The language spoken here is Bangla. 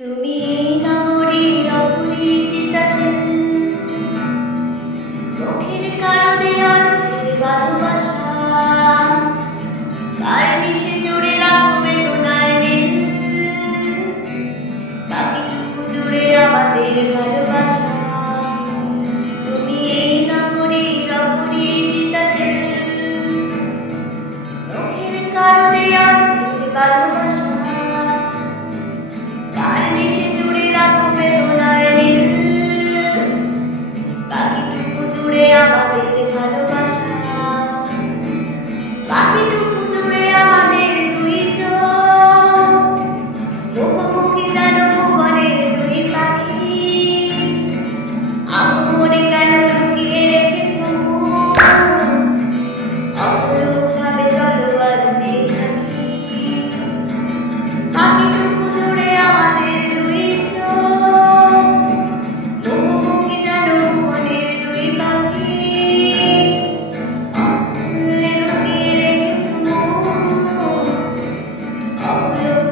তুমি এই নগরীর অপরিচিতা চেন, মুখের কারো দেয়াল ঘিরে বাঁধো বাসা, কার নিশে জুড়ে রাখো বেদনার নীল, বাকিটুকু জুড়ে আমাদের ভালোবাসা। তুমি এই নগরীর অপরিচিতা চেন, মুখের কারো দেয়াল ঘিরে বাঁধো বাসা, কার নিশে জুড়ে রাখো বেদনার নীল, বাকিটুকু জুড়ে আমাদের ভালোবাসা। বাকিটুকু জুড়ে আমাদের দুই চোখ, মুখোমুখি যেন ভুবনের দুই পাখি। মনে কেন লুকিয়ে রেখেছ অপলক ভাবে, চলো আজ যে থাকি। বাকিটুকু জুড়ে আমাদের দুই চোখ, মুখোমুখি যেন ভুবনের দুই পাখি। লুকিয়ে রেখেছ অপলক